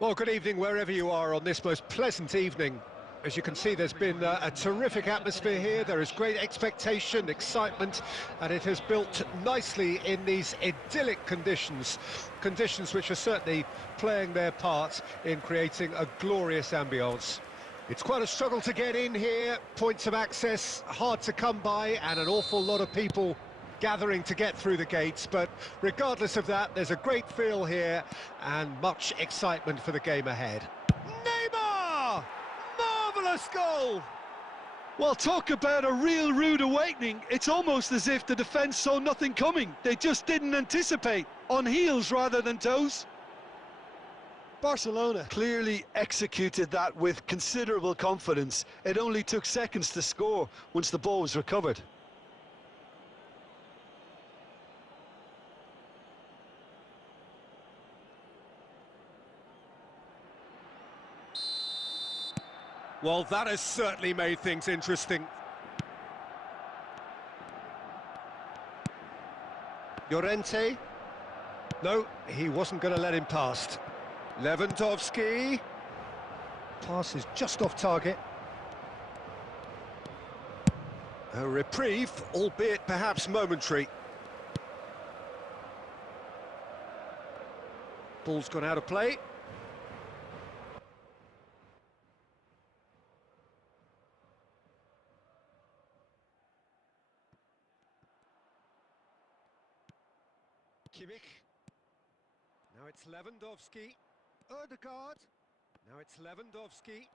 Well, good evening wherever you are on this most pleasant evening. As you can see, there's been a terrific atmosphere here. There is great expectation, excitement, and it has built nicely in these idyllic conditions. Conditions which are certainly playing their part in creating a glorious ambience. It's quite a struggle to get in here, points of access hard to come by, and an awful lot of people gathering to get through the gates, but regardless of that, there's a great feel here and much excitement for the game ahead. Neymar! Marvellous goal! Well, talk about a real rude awakening. It's almost as if the defence saw nothing coming. They just didn't anticipate, on heels rather than toes. Barcelona clearly executed that with considerable confidence. It only took seconds to score once the ball was recovered. Well, that has certainly made things interesting. Llorente. No, he wasn't going to let him pass. Lewandowski. Pass is just off target. A reprieve, albeit perhaps momentary. Ball's gone out of play. Kimmich. Now it's Lewandowski. Odegaard. Now it's Lewandowski.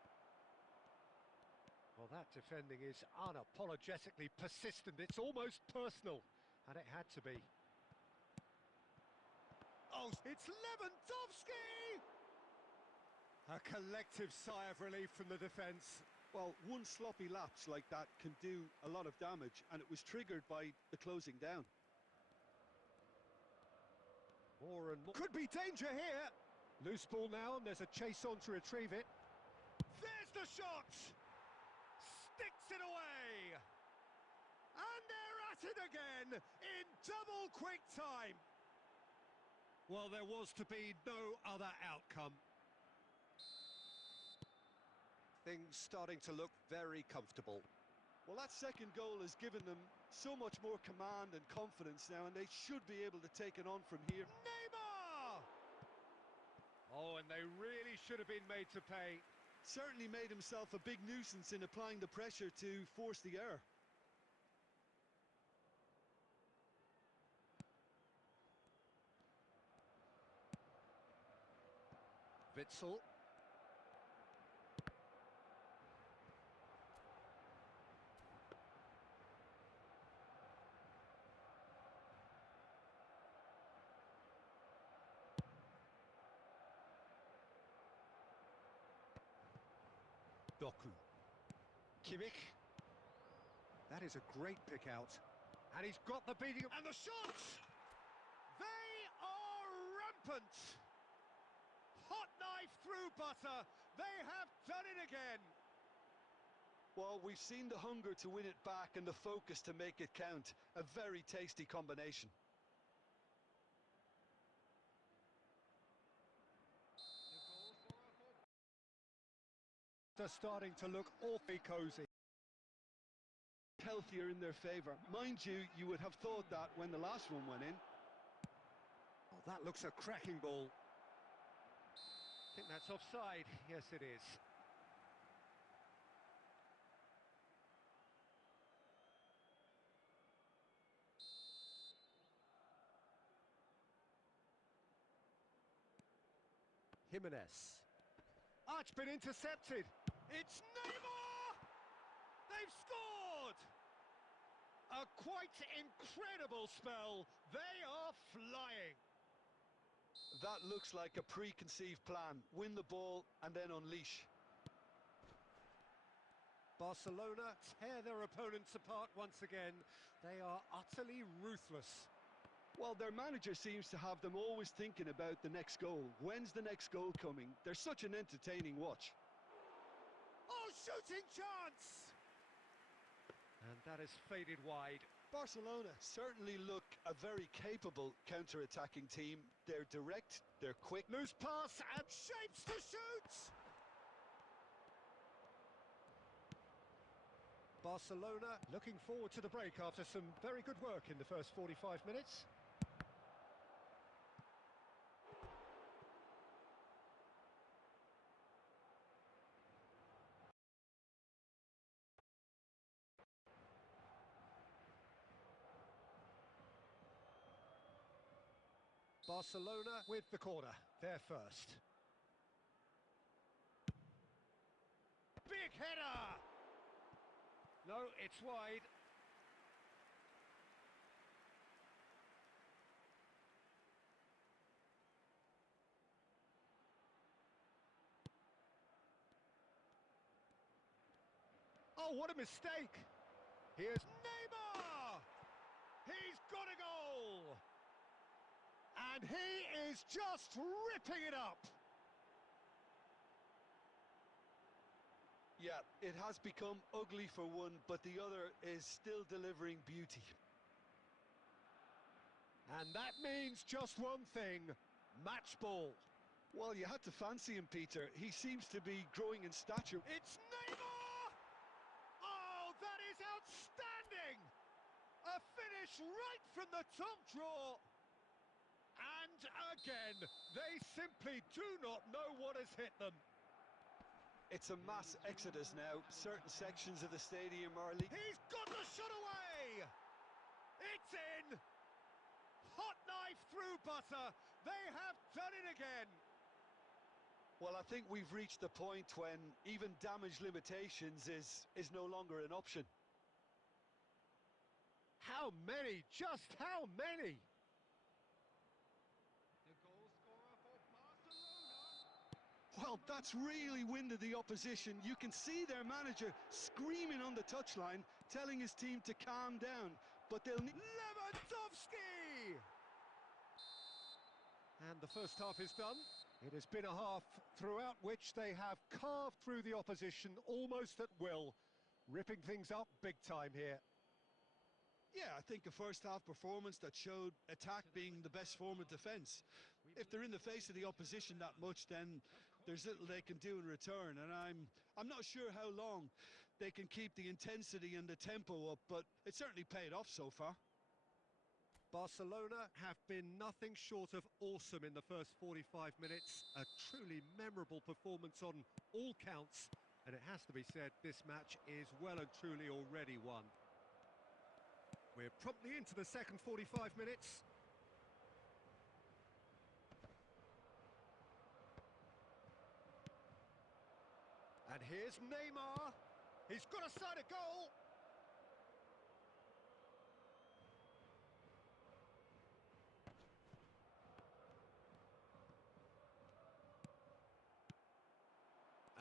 Well, that defending is unapologetically persistent. It's almost personal, and it had to be. Oh, it's Lewandowski! A collective sigh of relief from the defence. Well, one sloppy lapse like that can do a lot of damage, and it was triggered by the closing down. More and more. Could be danger here. Loose ball now, and there's a chase on to retrieve it. There's the shot! Sticks it away! And they're at it again in double quick time. Well, there was to be no other outcome. Things starting to look very comfortable. Well, that second goal has given them so much more command and confidence now, and they should be able to take it on from here. Neymar! Oh, and they really should have been made to pay. Certainly made himself a big nuisance in applying the pressure to force the error. Witsel. Doku. Kimmich. That is a great pick out. And he's got the beating. And the shots! They are rampant! Hot knife through butter. They have done it again. Well, we've seen the hunger to win it back and the focus to make it count. A very tasty combination. They're starting to look awfully cosy. Healthier in their favour. Mind you, you would have thought that when the last one went in. Oh, that looks a cracking ball. I think that's offside. Yes, it is. Jimenez. Ah, it's been intercepted. It's Neymar! They've scored! A quite incredible spell. They are flying. That looks like a preconceived plan. Win the ball and then unleash. Barcelona tear their opponents apart once again. They are utterly ruthless. Well, their manager seems to have them always thinking about the next goal. When's the next goal coming? They're such an entertaining watch. Oh, shooting chance! And that is faded wide. Barcelona certainly look a very capable counter-attacking team. They're direct, they're quick. Loose pass and shapes to shoot! Barcelona looking forward to the break after some very good work in the first 45 minutes. Barcelona with the corner, they're first. Big header! No, it's wide. Oh, what a mistake! Here's Neymar! He's got a goal! And he is just ripping it up! Yeah, it has become ugly for one, but the other is still delivering beauty. And that means just one thing, match ball. Well, you had to fancy him, Peter. He seems to be growing in stature. It's Neymar! Oh, that is outstanding! A finish right from the top draw. And again, they simply do not know what has hit them. It's a mass exodus now. Certain sections of the stadium are leaking. He's got the shot away! It's in! Hot knife through butter. They have done it again. Well, I think we've reached the point when even damage limitations is no longer an option. How many? Just how many? The goal scorer for Barcelona. Well, that's really winded the opposition. You can see their manager screaming on the touchline, telling his team to calm down, but they'll need... Lewandowski! And the first half is done. It has been a half throughout which they have carved through the opposition almost at will, ripping things up big time here. Yeah, I think a first-half performance that showed attack being the best form of defence. If they're in the face of the opposition that much, then there's little they can do in return, and I'm not sure how long they can keep the intensity and the tempo up, but it certainly paid off so far. Barcelona have been nothing short of awesome in the first 45 minutes. A truly memorable performance on all counts, and it has to be said, this match is well and truly already won. We're promptly into the second 45 minutes. And here's Neymar. He's got a side of goal.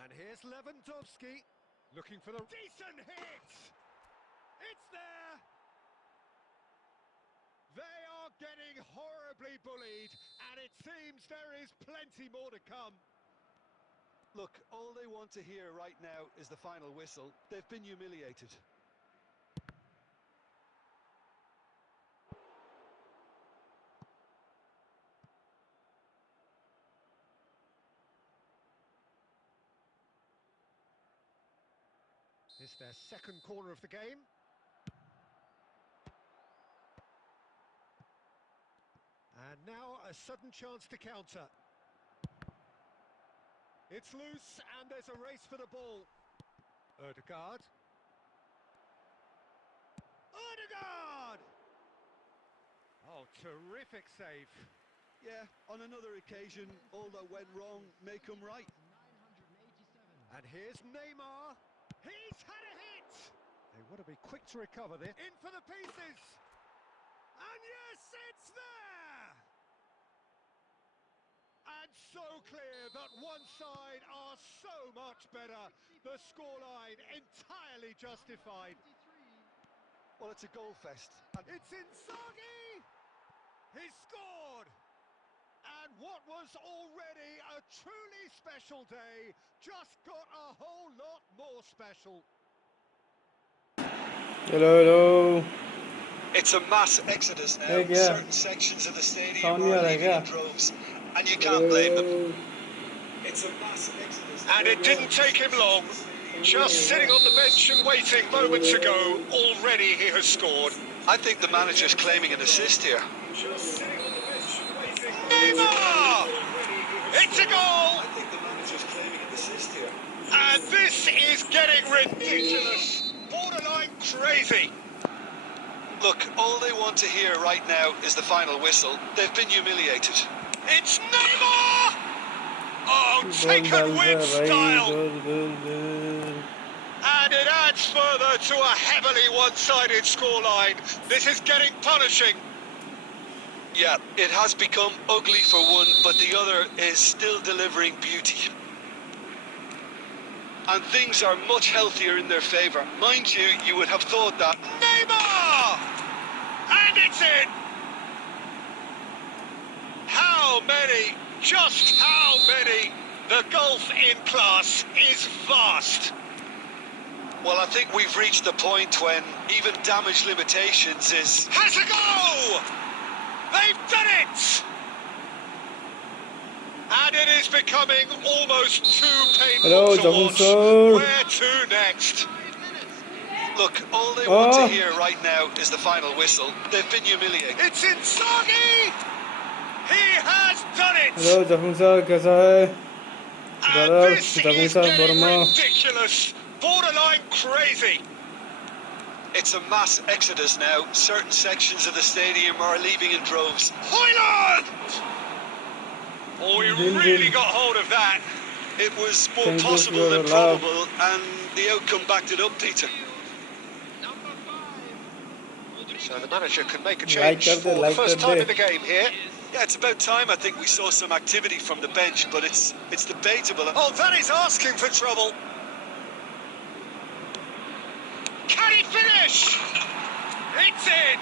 And here's Lewandowski, looking for the decent hit! It's there! They are getting horribly bullied, and it seems there is plenty more to come. Look, all they want to hear right now is the final whistle. They've been humiliated. It's their second corner of the game. And now a sudden chance to counter. It's loose and there's a race for the ball. Ødegaard. Ødegaard! Oh, terrific save. Yeah, on another occasion, all that went wrong may come right. And here's Neymar. He's had a hit! They want to be quick to recover this. In for the pieces! And yes, it's there! And so clear that one side are so much better. The scoreline entirely justified. Well, it's a goal fest. It's Inzaghi! He scored! And what was already a truly special day just got a whole lot more special. Hello, hello. It's a mass exodus now. Hey, yeah. Certain sections of the stadium Sound are नहीं leaving uh in droves, and you can't blame them. It's a mass exodus. And it didn't take him long. Just sitting on the bench and waiting moments ago, already he has scored. I think the manager's claiming an assist here. Neymar! It's a goal! I think the manager's claiming an assist here. And this is getting ridiculous. Borderline crazy. Look, all they want to hear right now is the final whistle. They've been humiliated. It's Neymar! Oh, Goal taken डाल with रहा है style. भाई, goal. And it adds further to a heavily one-sided scoreline. This is getting punishing. Yeah, it has become ugly for one, but the other is still delivering beauty. And things are much healthier in their favour. Mind you, you would have thought that. Neymar! And it's in! How many? Just how many? The gulf in class is vast. Well, I think we've reached the point when even damage limitations is... Has a go! They've done it! And it is becoming almost too painful Hello, to Double watch. Sir. Where to next? Look, all they want to hear right now is the final whistle. They've been humiliated. It's Inzaghi! He has done it! Hello, Jafun sir, कैसा है? And Brother, this Jafun is sir, getting Burma. ridiculous. Borderline crazy. It's a mass exodus now. Certain sections of the stadium are leaving in droves. Hoyland! Oh, he really got hold of that. It was more Thank you possible for than the love. probable, and the outcome backed it up, Peter. So the manager can make a Like change for the first time in the game here. Yeah, it's about time I think we saw some activity from the bench, but it's debatable. Oh, that is asking for trouble. Can he finish? It's in.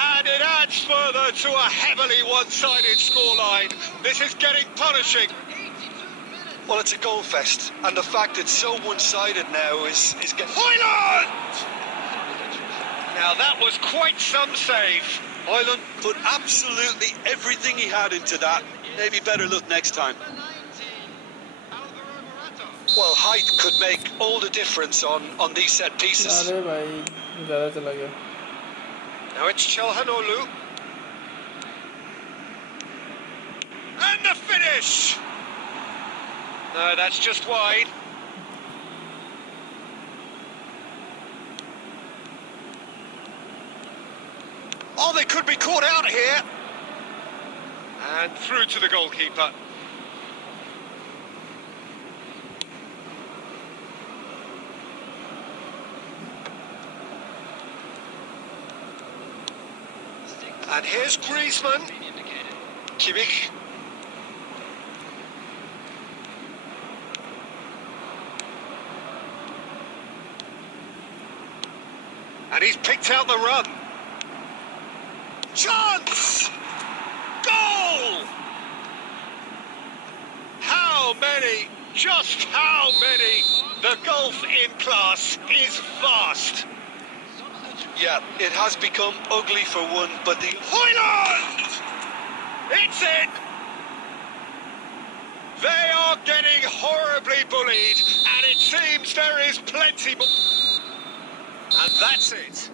And it adds further to a heavily one-sided scoreline. This is getting punishing. Well, it's a goal fest, and the fact it's so one-sided now is getting... Hoyland! Now that was quite some save. Hoyland put absolutely everything he had into that. Maybe better look next time. Well, height could make all the difference on these set pieces. अरे भाई, ज़्यादा चला गया. Now it's Chalhanoglu. And the finish! No, that's just wide. Oh, they could be caught out here. And through to the goalkeeper. And here's Griezmann. Kimmich. And he's picked out the run. Chance! Goal! How many? Just how many? The gulf in class is vast. Yeah, it has become ugly for one, but the... Hoyland! It's in! They are getting horribly bullied, and it seems there is plenty more. And that's it.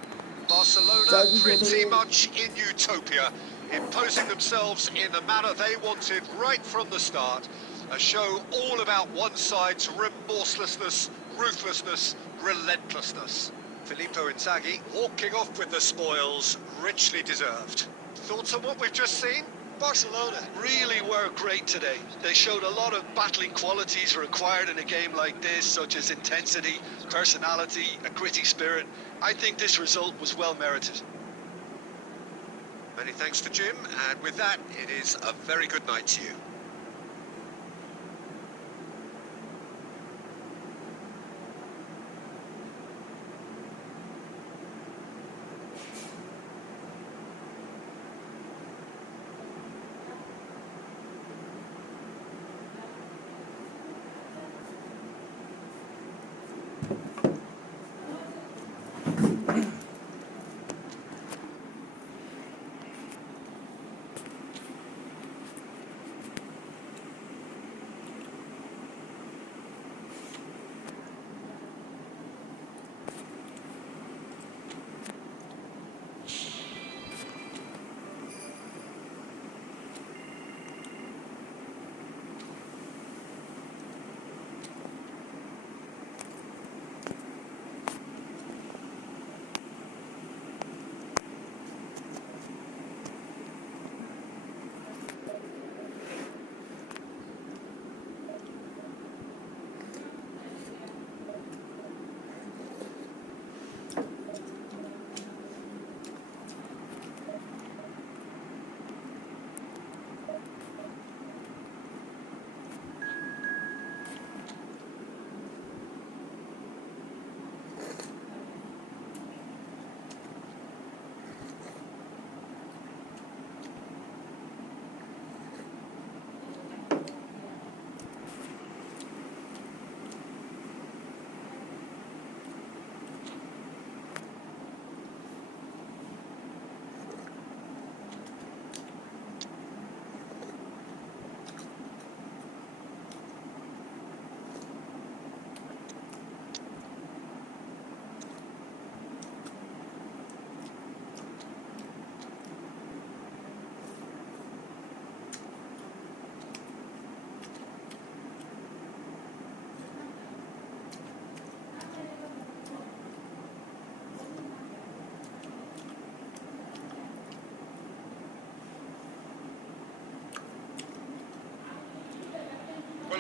Barcelona pretty much in utopia, imposing themselves in the manner they wanted right from the start. A show all about one side's remorselessness, ruthlessness, relentlessness. Filippo Inzaghi walking off with the spoils, richly deserved. Thoughts on what we've just seen? Barcelona really were great today. They showed a lot of battling qualities required in a game like this, such as intensity, personality, a gritty spirit. I think this result was well merited. Many thanks to Jim, and with that, it is a very good night to you.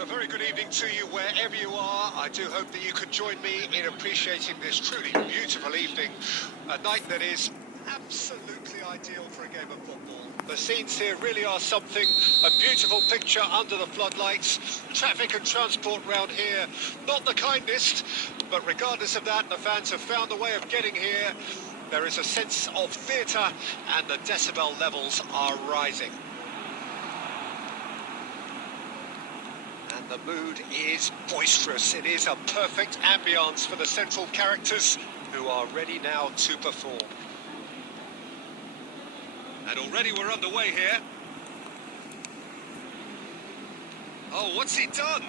a very good evening to you wherever you are. I do hope that you can join me in appreciating this truly beautiful evening. A night that is absolutely ideal for a game of football. The scenes here really are something. A beautiful picture under the floodlights. Traffic and transport round here, not the kindest. But regardless of that, the fans have found a way of getting here. There is a sense of theatre and the decibel levels are rising. And the mood is boisterous. It is a perfect ambience for the central characters who are ready now to perform. And already we're underway here. Oh, what's he done?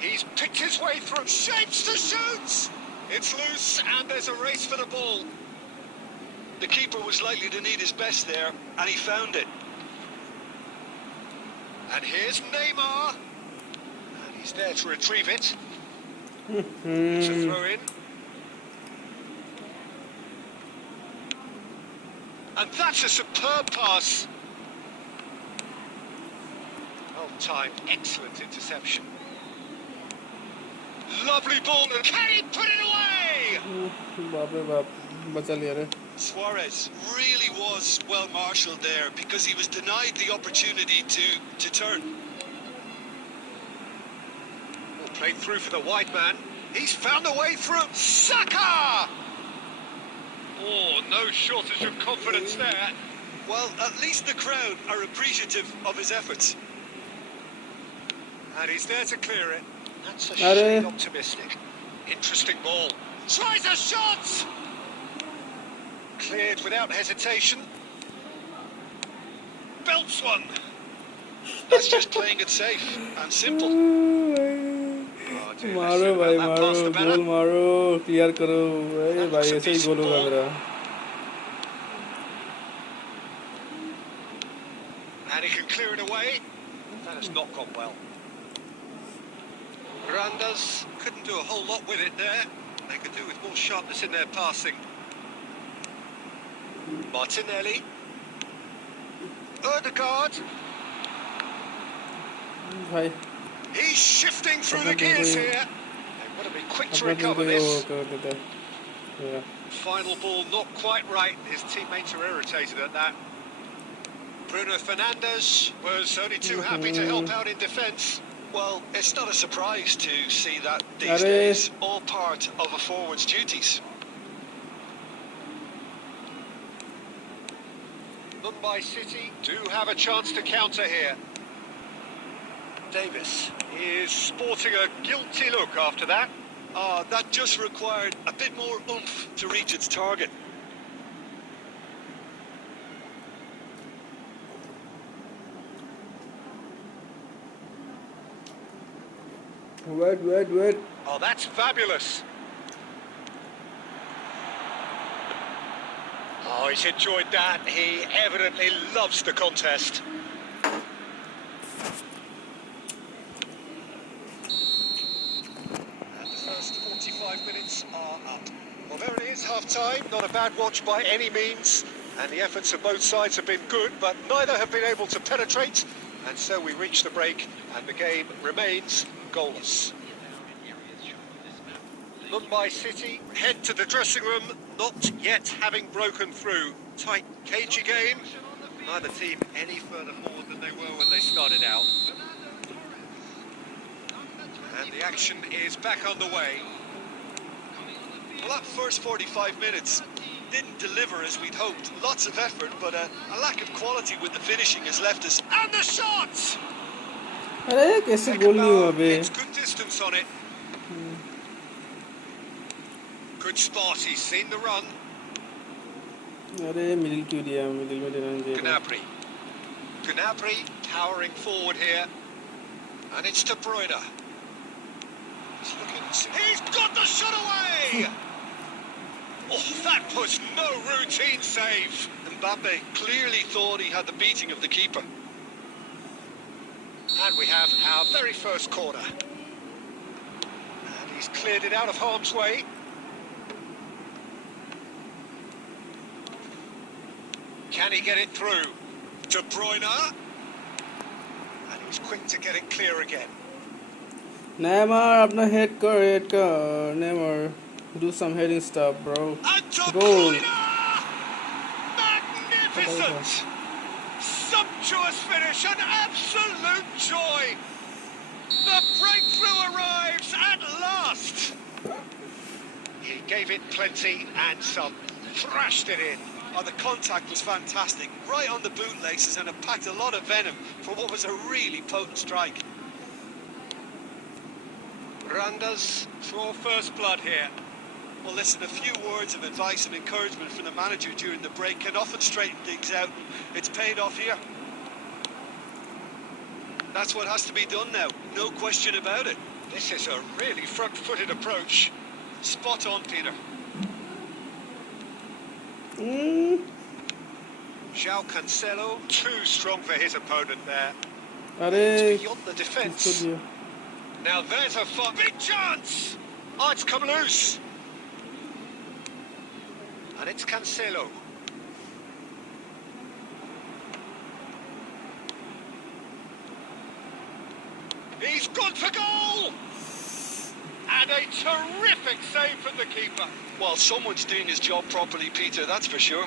He's picked his way through. Shapes to shoot! It's loose and there's a race for the ball. The keeper was likely to need his best there, and he found it. And here's Neymar. And he's there to retrieve it. It's a throw in. And that's a superb pass. Well timed, excellent interception. Lovely ball, and can he put it away? बाप रे बाप बचा लिया रे. Suarez really was well marshalled there because he was denied the opportunity to turn. Ball played through for the wide man. He's found a way through. Saka! Oh, no shortage of confidence there. Well, at least the crowd are appreciative of his efforts. And he's there to clear it. That's a Are- shade optimistic. Interesting ball. Tries a shot! Cleared without hesitation. Belts one. That's just playing it safe and simple. Oh, dear, मारो that's भाई about that past the मारो banner. गोल मारो clear करो. अरे That भाई looks a ऐसे ही decent गोल होगा ball. मेरा. And he can clear it away. That has not gone well. Miranda's couldn't do a whole lot with it there. They could do with more sharpness in their passing. Martinelli. Odegaard. भाई He's shifting through the gears here. They've got to be quick to अपना recover तो वो this. कर देते. Yeah. Final ball not quite right. His teammates are irritated at that. Bruno Fernandes was only too happy to help out in defence. Well, it's not a surprise to see that these Are- days, all part of a forward's duties. Mumbai City do have a chance to counter here. Davis is sporting a guilty look after that. That just required a bit more oomph to reach its target. Wait. Oh, that's fabulous. Oh, he's enjoyed that. He evidently loves the contest. And the first 45 minutes are up. Well, there it is, half-time. Not a bad watch by any means. And the efforts of both sides have been good, but neither have been able to penetrate. And so we reach the break, and the game remains goalless. Mumbai City head to the dressing room, not yet having broken through. Tight, cagey game. Neither team any further forward than they were when they started out. And the action is back underway. Well, that first 45 minutes didn't deliver as we'd hoped. Lots of effort, but a lack of quality with the finishing has left us. And the shot! अरे कैसे गोल नहीं हुआ बे. It's good distance on it. Good spot, he's seen the run. अरे middle क्यों दिया. Middle में देना चाहिए. Gnabry. Gnabry towering forward here. And it's De Bruyne. He's got the shot away! Oh, that was no routine save. Mbappe clearly thought he had the beating of the keeper. And we have our very first corner. And he's cleared it out of harm's way. Can he get it through? De Bruyne. And he's quick to get it clear again. Neymar, अपना head कर Neymar, do some heading stuff, bro. And De Goal. Bruyne! Magnificent! Sumptuous finish, an absolute joy! The breakthrough arrives at last! He gave it plenty and some. Thrashed it in. Oh, the contact was fantastic, right on the bootlaces, and it packed a lot of venom for what was a really potent strike. Randas for first blood here. Well, listen, a few words of advice and encouragement from the manager during the break can often straighten things out. It's paid off here. That's what has to be done now, no question about it. This is a really front-footed approach. Spot on, Peter. João Cancelo, too strong for his opponent there. अरे It's beyond the defence. किसको दिया? Now there's a big chance! Oh, it's come loose. And it's Cancelo. He's gone for goal! And a terrific save from the keeper. Well, someone's doing his job properly, Peter, that's for sure.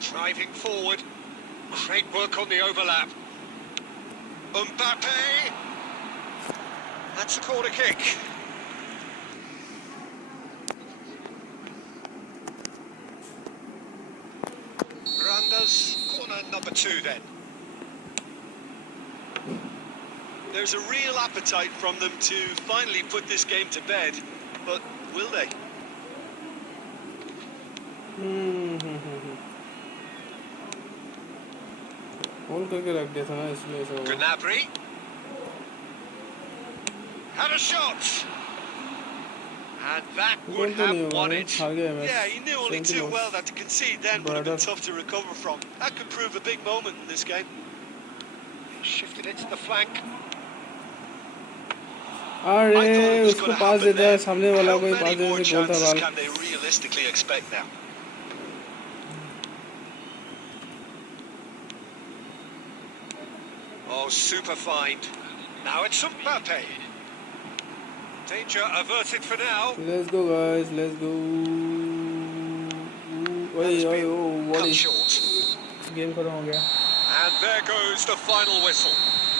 Driving forward. Great work on the overlap. Mbappe! That's a corner kick. Randas, corner number 2 then. There's a real appetite from them to finally put this game to bed, but will they? Hold करके रख दिया था ना इसलिए ऐसा हुआ। Gnabry. Had a shot. And that would have won it. हार गया match. Yeah, he knew only 70 too loss। well that to concede then would have been Brother। tough to recover from. That could prove a big moment in this game. Shifted it to the flank. अरे उसको पास दे दिया सामने वाला How कोई पास many दे more से गोल था chances बाल। can they realistically expect now? Oh, super find. Now it's Mbappe. Danger averted for now. Let's go guys, let's go. That has ओए been ओए what cut is short. Game खत्म हो गया। And there goes the final whistle.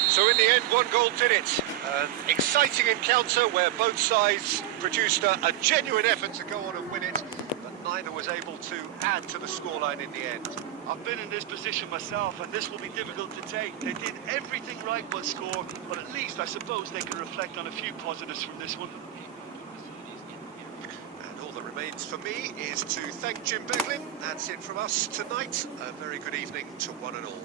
So in the end, 1 goal did it. An exciting encounter where both sides produced a genuine effort to go on and win it, but neither was able to add to the scoreline in the end. I've been in this position myself, and this will be difficult to take. They did everything right but score, but at least I suppose they can reflect on a few positives from this one. And all that remains for me is to thank Jim Beglin. That's it from us tonight. A very good evening to one and all.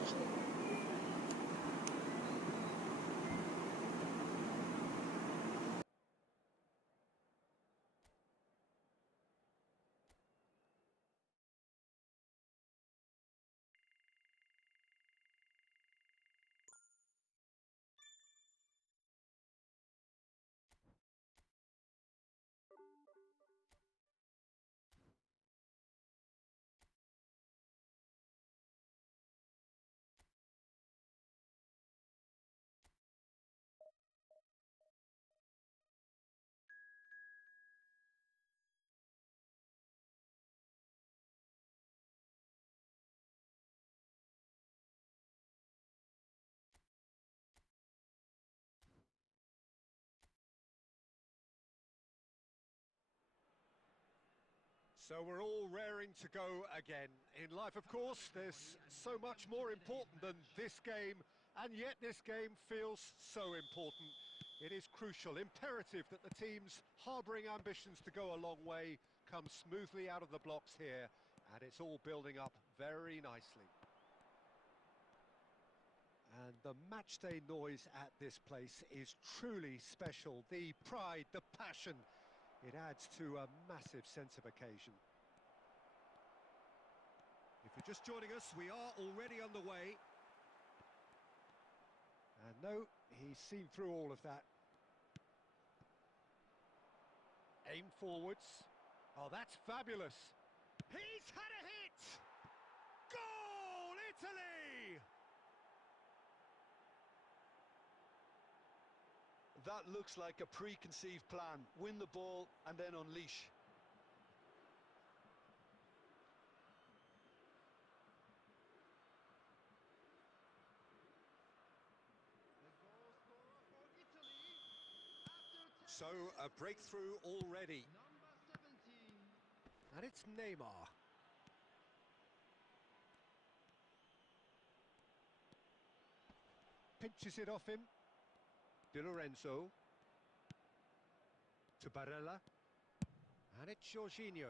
So we're all raring to go again. In life, of course, there's so much more important than this game, and yet this game feels so important. It is crucial, imperative that the teams harbouring ambitions to go a long way come smoothly out of the blocks here, and it's all building up very nicely. And the matchday noise at this place is truly special. The pride, the passion, it adds to a massive sense of occasion. If you're just joining us, we are already underway. And no, he's seen through all of that. Aim forwards. Oh, that's fabulous. He's had a hit! Goal, Italy! That looks like a preconceived plan. Win the ball and then unleash. So, a breakthrough already. And it's Neymar. Pinches it off him. Di Lorenzo. To Barella. And it's Jorginho.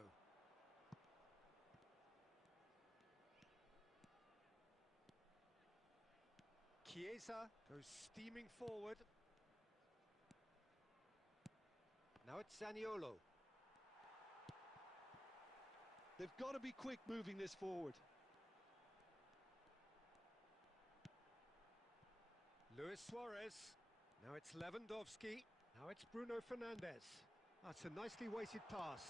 Chiesa goes steaming forward. Now it's Zaniolo. They've got to be quick moving this forward. Luis Suarez. Now it's Lewandowski. Now it's Bruno Fernandes. That's a nicely weighted pass.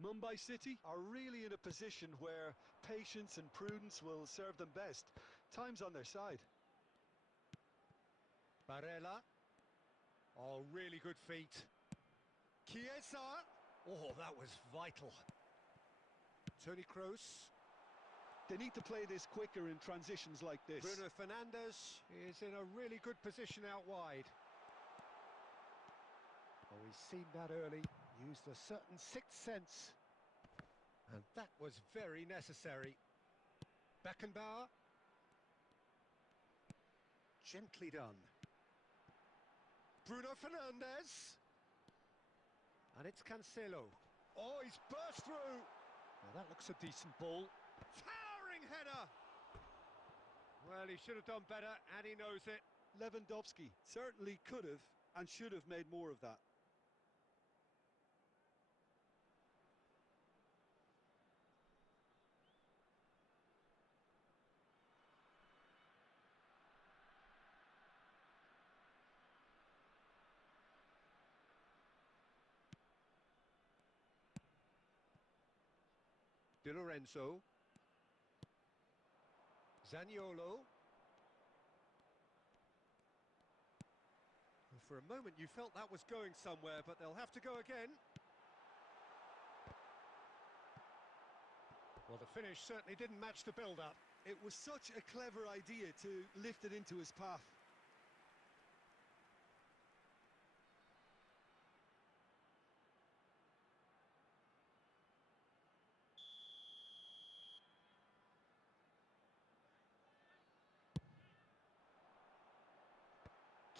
Mumbai City are really in a position where patience and prudence will serve them best. Time's on their side. Barella. Oh, really good feet. Chiesa. Oh, that was vital. Toni Kroos. They need to play this quicker in transitions like this. Bruno Fernandes is in a really good position out wide. Oh, he's seen that early, used a certain sixth sense. And that was very necessary. Beckenbauer. Gently done. Bruno Fernandes. And it's Cancelo. Oh, he's burst through. Well, that looks a decent ball. Towering header! Well, he should have done better, and he knows it. Lewandowski certainly could have and should have made more of that. Di Lorenzo. Zaniolo. For a moment you felt that was going somewhere, but they'll have to go again. Well, the finish certainly didn't match the build-up. It was such a clever idea to lift it into his path.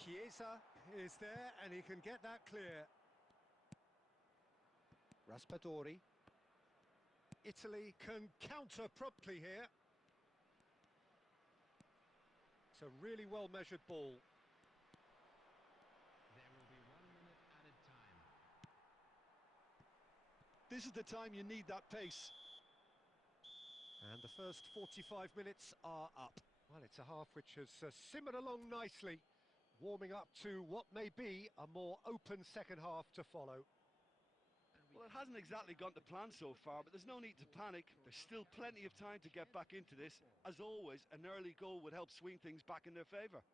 Chiesa is there, and he can get that clear. Raspadori. Italy can counter promptly here. It's a really well-measured ball. There will be 1 minute added time. This is the time you need that pace. And the first 45 minutes are up. Well, it's a half which has simmered along nicely, warming up to what may be a more open second half to follow. Well, it hasn't exactly gone to plan so far, but there's no need to panic. There's still plenty of time to get back into this. As always, an early goal would help swing things back in their favour.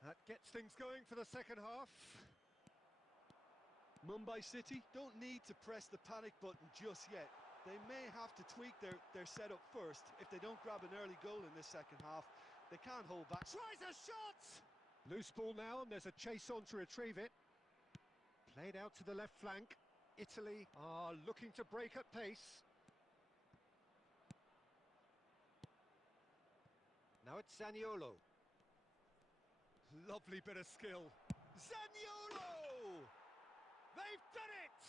That gets things going for the second half. Mumbai City don't need to press the panic button just yet. They may have to tweak their setup first. If they don't grab an early goal in this second half, they can't hold back. Tries a shot! Loose ball now, and there's a chase on to retrieve it. Played out to the left flank. Italy are looking to break at pace. Now it's Zaniolo. Lovely bit of skill. Zaniolo! They've done it!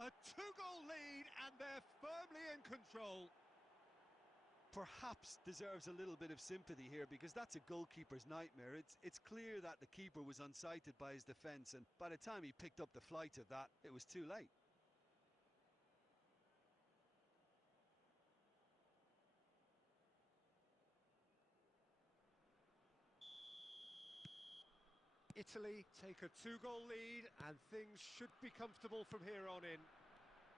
A two-goal lead, and they're firmly in control. Perhaps deserves a little bit of sympathy here, because that's a goalkeeper's nightmare. It's clear that the keeper was unsighted by his defence, and by the time he picked up the flight of that, it was too late. Italy take a two-goal lead, and things should be comfortable from here on in.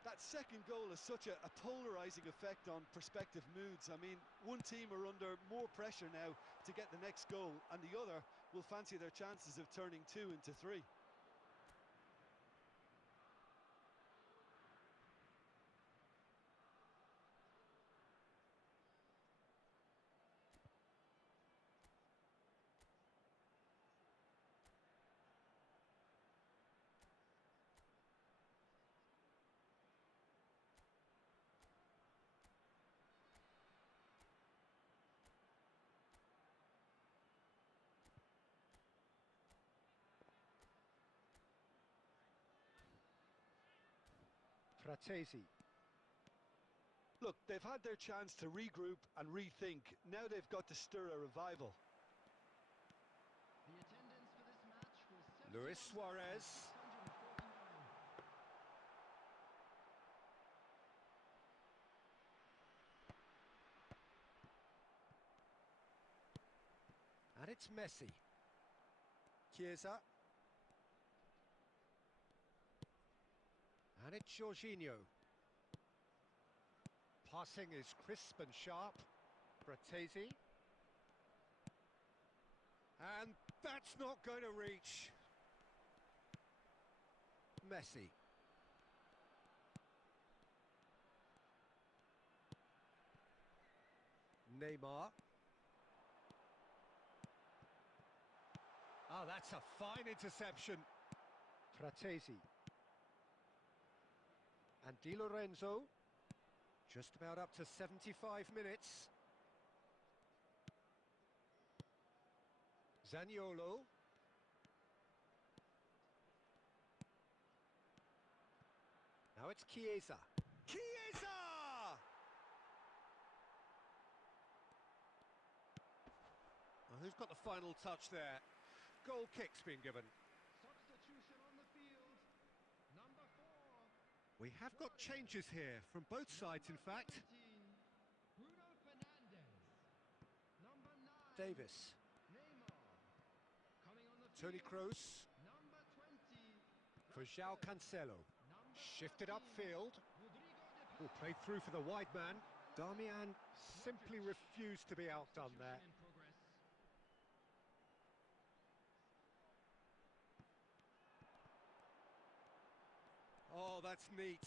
That second goal has such a polarising effect on prospective moods. I mean, one team are under more pressure now to get the next goal, and the other will fancy their chances of turning 2 into 3. Fratesi. Look, they've had their chance to regroup and rethink. Now they've got to stir a revival. The attendance for this match was Luis Suarez. 7,649. And it's Messi. Chiesa. And it's Jorginho. Passing is crisp and sharp. Fratesi. And that's not going to reach. Messi. Neymar. Oh, that's a fine interception. Fratesi. And Di Lorenzo. Just about up to 75 minutes. Zaniolo. Now it's Chiesa. Chiesa! Well, who's got the final touch there? Goal kick's been given. Substitution on the field. Number 4. We have got changes here from both sides, in fact. 17, Bruno Fernandes. Number 9. Davis. Neymar. Coming on the Toni field. Kroos Number 20. for João Cancelo. Number Shifted 13, upfield. Rodrigo de Oh, Paul. played through for the wide man. Darmian simply refused to be outdone there. Substitution in progress. Oh, that's neat.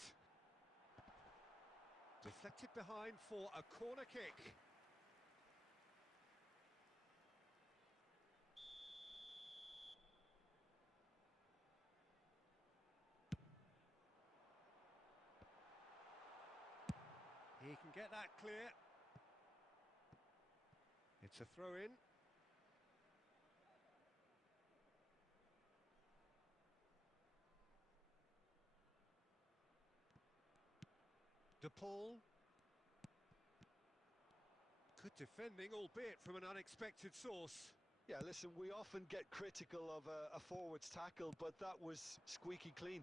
Deflected behind for a corner kick. He can get that clear. It's a throw-in. De Paul. Good defending, albeit from an unexpected source. Yeah, listen, we often get critical of a forward's tackle, but that was squeaky clean.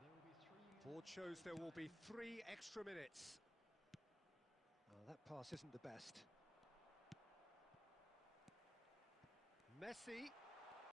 There will be 3 minutes. Board shows there will be time. 3 extra minutes. Oh, that pass isn't the best. Messi.